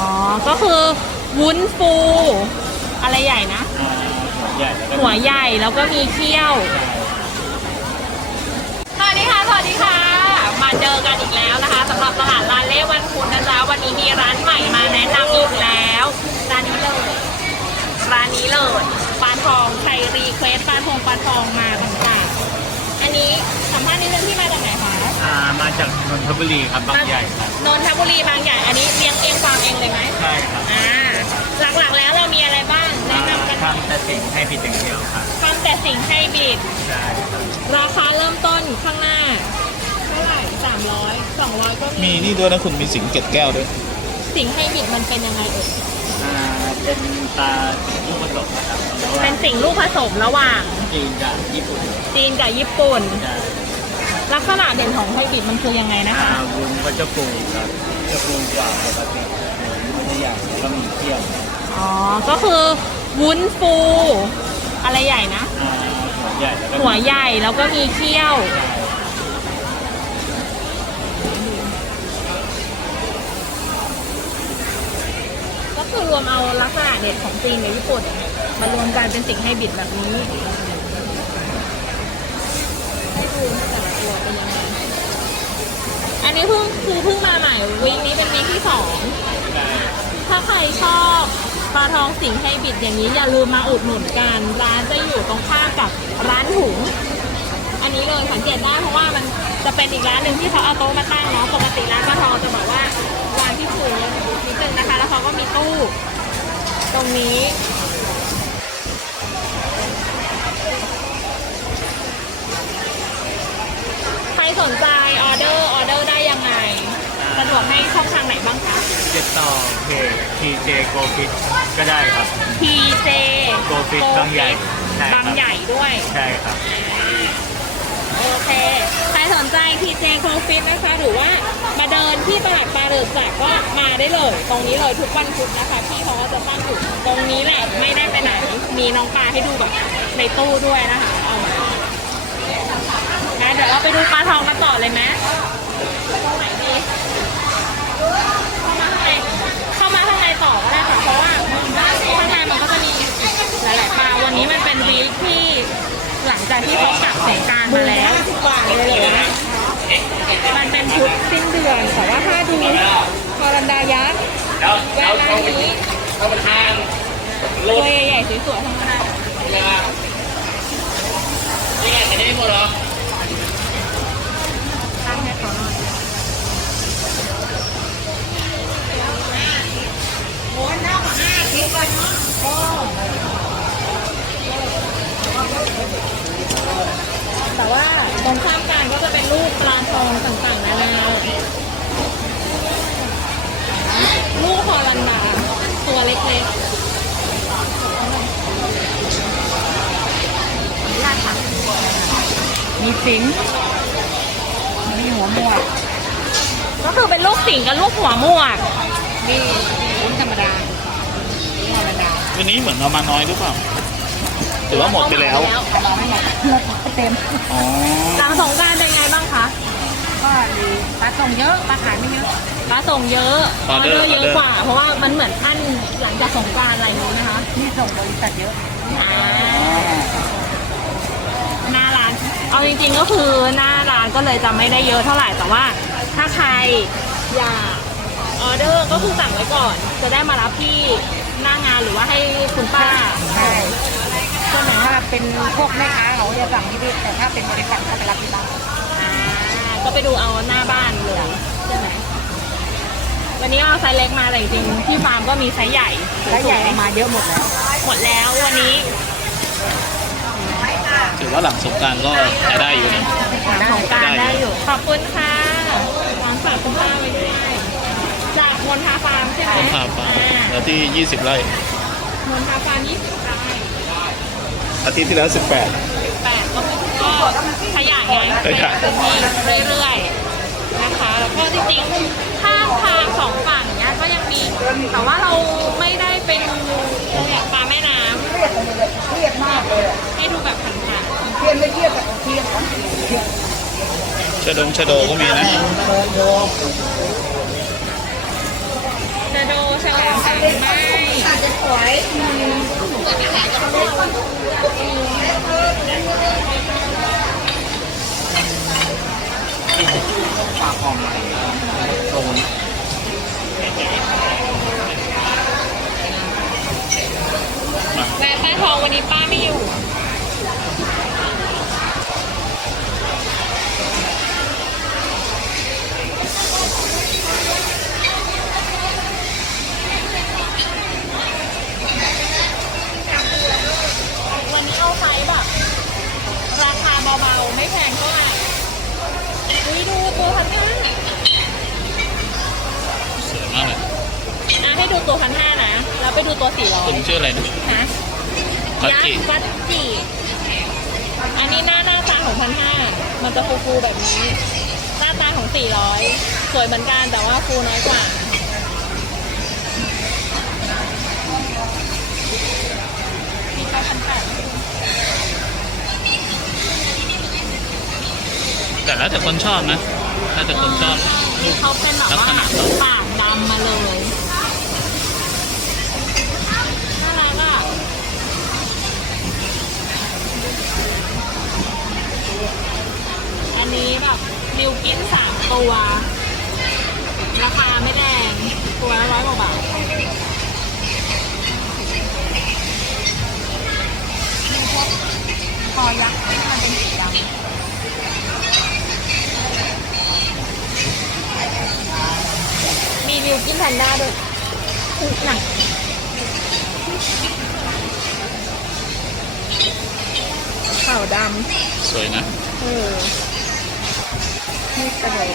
อ๋อ ก็คือวุ้นฟู อะไรใหญ่นะ อ่าหัวใหญ่แล้วก็หัวใหญ่แล้วก็มีเขี้ยว สวัสดีค่ะ สวัสดีค่ะ มาเจอกันอีกแล้วนะคะสำหรับตลาดร้านเล่วันพุธนะจ๊ะวันนี้มีร้านใหม่มาแนะนำอีกแล้ว ร้านนี้เลย ร้านนี้เลยปลาทองใครรีเควสปลาทองปลาทองมาต่างๆอันนี้สัมภาษณ์นิดนึงที่มาจากไหนคะ อ่ามาจากนนทบุรีครับบางใหญ่ครับนนทบุรีบางใหญ่อันนี้เลี้ยงเองฟาร์มเองเลยไหมใช่ครับอ่าหลักๆแล้วเรามีอะไรบ้างอ่าแนะนำกันหน่อยทำแต่สิ่งให้ผิดอย่างเดียวครับทำแต่สิ่งให้บิด ใช่ครับราคาเริ่มต้นข้างหน้าเท่าไหร่สามร้อยสองร้อยก็มีมีนี่ด้วยนะคุณมีสิงเกตแก้วด้วย สิ่งให้บิดมันเป็นยังไงเอ่ยอ่าเป็นตาลูกผสมนะครับเพราะว่าเป็นสิ่งลูกผสมระหว่างจีนกับญี่ปุ่นจีนกับญี่ปุ่น ใช่ ลักษณะเด่นของให้บิดมันคือยังไงนะอ่าคะวุ้นก็จะฟูครับจะฟูกว่าปกติมันจะใหญ่แล้วก็มีเขี้ยวอ๋อ ก็คือวุ้นฟู อะไรใหญ่นะ อ่าหัวใหญ่แล้วก็มีหัวใหญ่แล้วก็มีเขี้ยวใช่ก็คือรวมเอาลักษณะเด่นของจีนกับญี่ปุ่นมารวมกันเป็นสิ่งให้บิดแบบนี้ ให้ดูนะแต่ละตัวเป็นยังไง อันนี้เพิ่งคือเพิ่งมาใหม่ วีคนี้เป็นวีคที่สองถ้าใครชอบปลาทองสิงห์ให้บิดอย่างนี้อย่าลืมมาอุดหนุนกัน ร้านจะอยู่ตรงข้ามกับร้านถุง อันนี้เลยสังเกตได้เพราะว่ามันจะเป็นอีกร้านหนึ่งที่เขาเอาโต๊ะมาตั้งเนาะปกติร้านปลาทองจะบอกว่าวางที่ถุงนิดนึงนะคะ แล้วเขาก็มีตู้ ตรงนี้ใครสนใจ ดวกให้ช่องทางไหนบ้างคะ ติดต่อเพจ TJ Go Fit ก็ได้ครับ PJ Go Fit บางใหญ่ใช่ครับ บางใหญ่ด้วย ใช่ครับ โอเค ใครสนใจ PJ c o f i t นะคะ หรือว่ามาเดินที่ตลาดปลาเดือดจักก็มาได้เลย ตรงนี้เลยทุกวันพุธนะคะ พี่เขาก็จะตั้งอยู่ตรงนี้แหละ ไม่ได้ไปไหน มีน้องปลาให้ดูแบบในตู้ด้วยนะคะ เอามางั้นเดี๋ยวเราไปดูปลาทองกันต่อเลยไหมตรงไหนดีเข้ามาข้างในเข้ามาข้างในต่อก็ได้ค่ะ เพราะว่าข้างในมันก็จะมีหลายๆปลา วันนี้มันเป็นวีคที่หลังจากที่เขากลับสงกราร มาแล้วกว่าเลยเหรอนะมันเป็นชุดสิ้นเดือน แต่ว่าถ้าดูคอรันดายักษ์เวลานี้ตัวใหญ่ๆสวยๆทั้งนั้นตั้งให้เขาหน่อย แต่ว่าตรงข้ามกันก็จะเป็นรูปปลาทองต่างๆนานาลูกฮอลันดาตัวเล็กๆลาดค่ะมีสิงมีหัวหมวก ก็คือเป็นลูกสิงกับลูกหัวหมวกนี่วุ้นธรรมดาธรรมดา วันนี้เหมือนเอามาน้อยหรือเปล่า หรือว่าหมดไปแล้วเราไม่หมดเต็มอ๋อ หลังสงกรารเป็นไงบ้างคะก็ดีปลาส่งเยอะปลาขายไม่เยอะปลาส่งเยอะออเดอร์เยอออะเดอร์กว่า เพราะว่ามันเหมือนท่านหลังจากสงกรารอะไรอย่างนี้นะคะนี่ส่งบริษัทเยอะอ่าหน้าร้าน เอาจริงๆก็คือหน้าร้านก็เลยจะไม่ได้เยอะเท่าไหร่แต่ว่า ถ้าใครอยากออเดอร์ก็คือสั่งไว้ก่อน จะได้มารับที่หน้างานหรือว่าให้คุณป้า ใช่ ส่วนหนึ่งถ้าเป็นพวกแม่ค้าเขาจะสั่งที่นี่แต่ถ้าเป็นบริษัทเขาไปรับที่บ้านอ่าก็ไปดูเอาหน้าบ้านเลยใช่ไหมวันนี้เอาไซส์เล็กมาแต่จริงๆที่ฟาร์มก็มีไซส์ใหญ่แล้วใหญ่ออกมาเยอะหมดแล้วหมดแล้ววันนี้ถือว่าหลังสงกรารก็ใช้ได้อยู่นะ ของกรารได้ได้อยู่อยู่ ขอบคุณค่ะวางฝากคุณป้าไว้ด้วยจากมนทาฟาร์มใช่ไหมผมพาไปอ่าแล้วที่ 20 ไร่มนทาฟาร์ม20ไร่ อาทิตย์ที่แล้ว 18 แปดก็ก็ขยายไงขยายเป็นพื้นที่เรื่อยๆนะคะ แล้วก็จริงๆข้างทางสองฝั่งเนี้ยก็ยังมี แต่ว่าเราไม่ได้ไปดูตัวอย่างปลาแม่น้ำเครียดมากเลยอะให้ดูแบบผ่านเครียดไม่เครียดแต่เครียดนะชะดงชะโดก็มีนะชะโดฉลามหางไหมป ลาคอมอะไรโซนแม่ป้าทองวันนี้ป้าไม่อยู่ วันนี้เอาไซส์แบบ ราคาเบาๆ ไม่แพงเท่าไหร่อุ้ยดูตัวพันห้า สวยมากเลย อะให้ดูตัวพันห้านะ แล้วไปดู ตัวสี่ร้อคุยณชื่ออะไรนะฮะพัดยักจิษ์วัดจีอันนี้หน้าหน้าตาของพันห้ามันจะฟูๆแบบนี้ หน้าตาของสี่ร้อยสวยเหมือนกันแต่ว่าฟูน้อยกว่า มีเก้าพันแปดแต่แล้วแต่คนชอบนะแล้วแต่คนชอบลูกเขาเป็นแบบลักว่าษณะ ปากดำมาเลย นนี้แบบมิวกินสามตัว ราคาไม่แดงตัวละร้อยกว่าบาทคอยักษ์ที่มันเป็นสีดำมีมิวกินแพนด้าด้วยอุ๊ยหนักขาวดสวยนะำเออนี่ กระโดด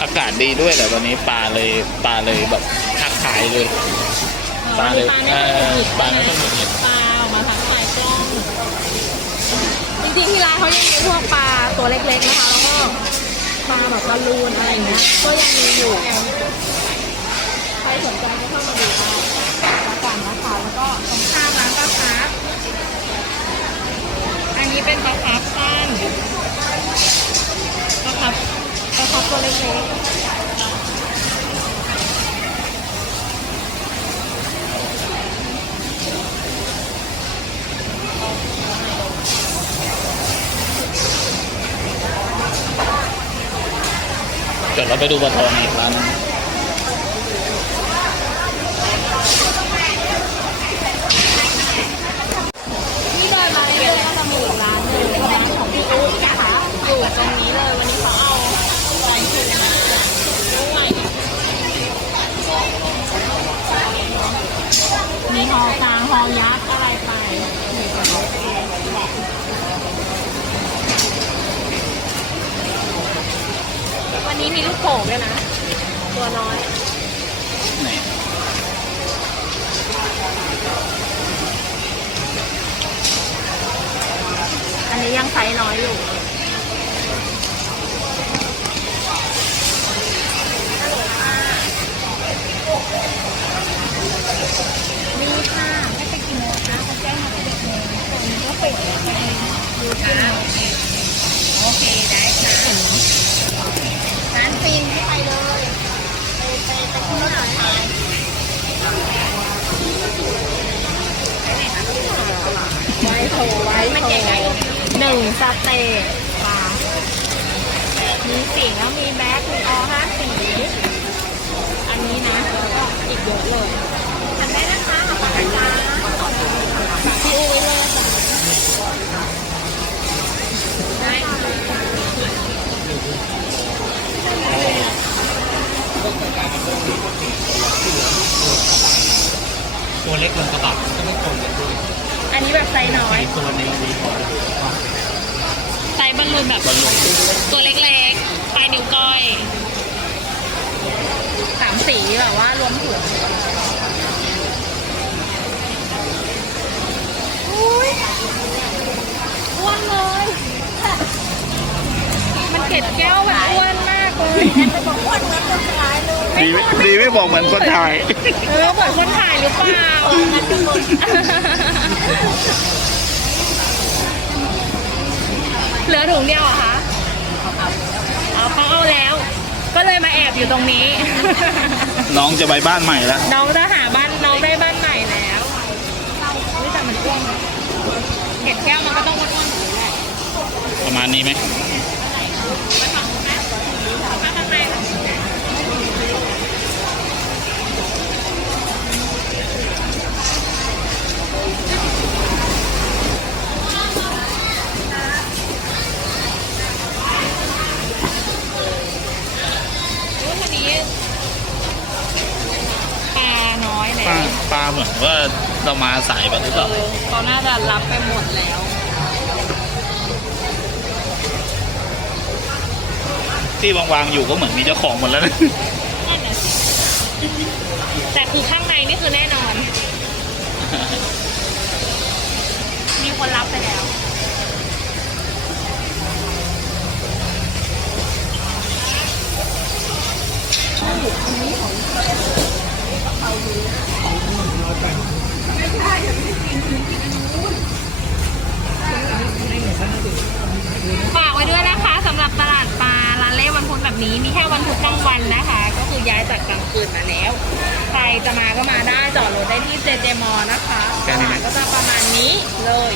อากาศดีด้วยแต่วันนี้ปลาเลยปลาเลยแบบทักทายเลย ปลาเลยปลาเออปลาไม่ไม่ค่อยหงุดหงิด ปลาออกมาทางสายกล้อง จริงๆที่ร้านเขายังมีพวกปลาตัวเล็กๆนะคะแล้วก็ปลาแบบบอลลูนอะไรอย่างเงี้ยก็ยังมีอยู่ ใครสนใจก็เข้ามาดูได้แล้วกันนะคะแล้วก็ตรงข้ามร้านปลาคาร์ฟอันนี้เป็นปลาคาร์ฟสั้น ปลาคาร์ฟปลาคาร์ฟตัวเล็กเดี๋ยวเราไปดูปลาทองอีกร้านหนึง ที่เดินมาเรื่อยๆก็จะมีอีกร้านหนึ่งเป็นร้านของพี่อุ๊ดนะคะอยู่ตรงนี้เลย วันนี้เขาเอาไก่ชูมาด้วยมีฮอกลางฮอยักษ์อะไรไปวันนี้มีลู กโป่งด้วยนะ ตัวน้อยไหนอันนี้ยังไซส์น้อยอยู่มีค่ะให้ไปกี่โมงคะเขาแจ้งมาเป็นกี่โมงคนก็ปิดแล้วไงดูค่ะโอเคได้ค่ะร้านฟินที่ไปเลยไปไปไปที่นู่นหน่อยค่ะ ไว้โถไว้มันใหญ่ๆหนึ่งสเต็กปลามีสีแล้วมีแบ็คมีออห้าสี อันนี้นะ แล้วก็ อีกเยอะเลยทานได้นะคะขอบคุณค่ะพี่อุ้ยเลยได้ค่ะตัวเล็กลงกระบะก็ไม่ตรงกันด้วยอันนี้แบบไซส์น้อยตัวในนี้ของไซส์บอลลูนแบบตัวเล็กๆปลายนิ้วก้อย สามสีแบบว่ารวมถุงอุ้ยอ้วนเลย มันเกล็ดแก้วมันอ้วนมากเลยดีดีไม่บอกเหมือนคนถ่าย เออเหมือนคนถ่ายหรือเปล่า เหลือถุงเดียวเหรอคะเอาเขาเอาแล้ว ก็เลยมาแอบอยู่ตรงนี้ น้องจะไปบ้านใหม่แล้ว น้องจะหาบ้านน้องได้บ้านใหม่แล้วเฮ้ยแต่มันอ้วนนะเห็ดแก้วมันก็ต้องอ้วนๆอย่างนี้แหละประมาณนี้ไหมข้างในอุ๊ยวันนี้ปลาน้อยแล้ ปลาว ปลา เหมือนว่าเรามาสายไปหรือเปเอล่าอเขาน่าจะรับไปหมดแล้วที่วางๆอยู่ก็เหมือนมีเจ้าของหมดแล้วนะนั่นน่ะสิแต่คือข้างในนี่คือแน่นอน มีคนรับไปแล้ว ฝากไว้ด้วยนะคะสำหรับตลาดปลาร้านเล่วันพุธแบบนี้มีแค่วันพุธกลางวันนะคะ ก็คือย้ายจากกลางคืนมาแล้ว ใครจะมาก็มาได้จอดรถได้ที่เจเจมอนะคะแค่นี้ไหมก็จะประมาณนี้เลย